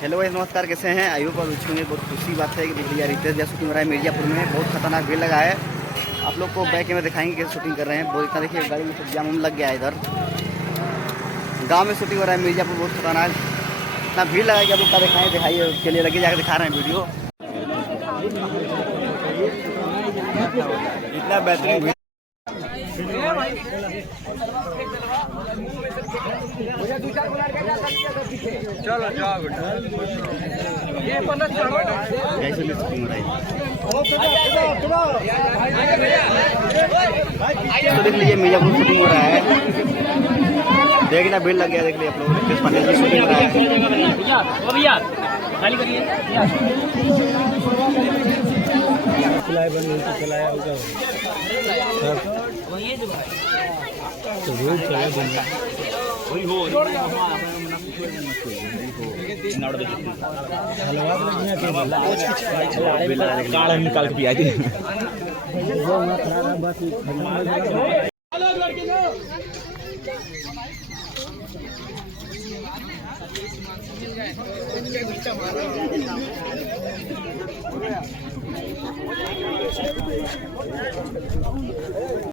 Hello भाई, नमस्कार। कैसे हैं? आयु पर पूछेंगे। बहुत खुशी बात है कि देखिए रितेश जैसा शूटिंग हो रहा है मिर्जापुर में। बहुत खतरनाक भीड़ लगा है। आप लोग को बैक में दिखाएंगे कैसे शूटिंग कर रहे हैं। बहुत इतना देखिए गाड़ी में सब जाम लग गया है। इधर गांव में शूटिंग हो रहा है मिर्जापुर, बहुत खतरनाक। इतना भीड़ लगा है कि आप लोग का दिखाइए के लिए लगे जाकर दिखा रहे हैं वीडियो। इतना बेहतरीन भीड़। चलो जाओ तो देख लीजिए मिर्जापुर शूटिंग हो रहा है। देखना भीड़ लग गया। देख लीजिए आप लोग रितेश पांडे की शूटिंग हो रहा है। भैया खाली करिए खिलाए बन खिलाया होगा तो रोज चला दूंगा वही हो हलवा निकाल के पिया थी।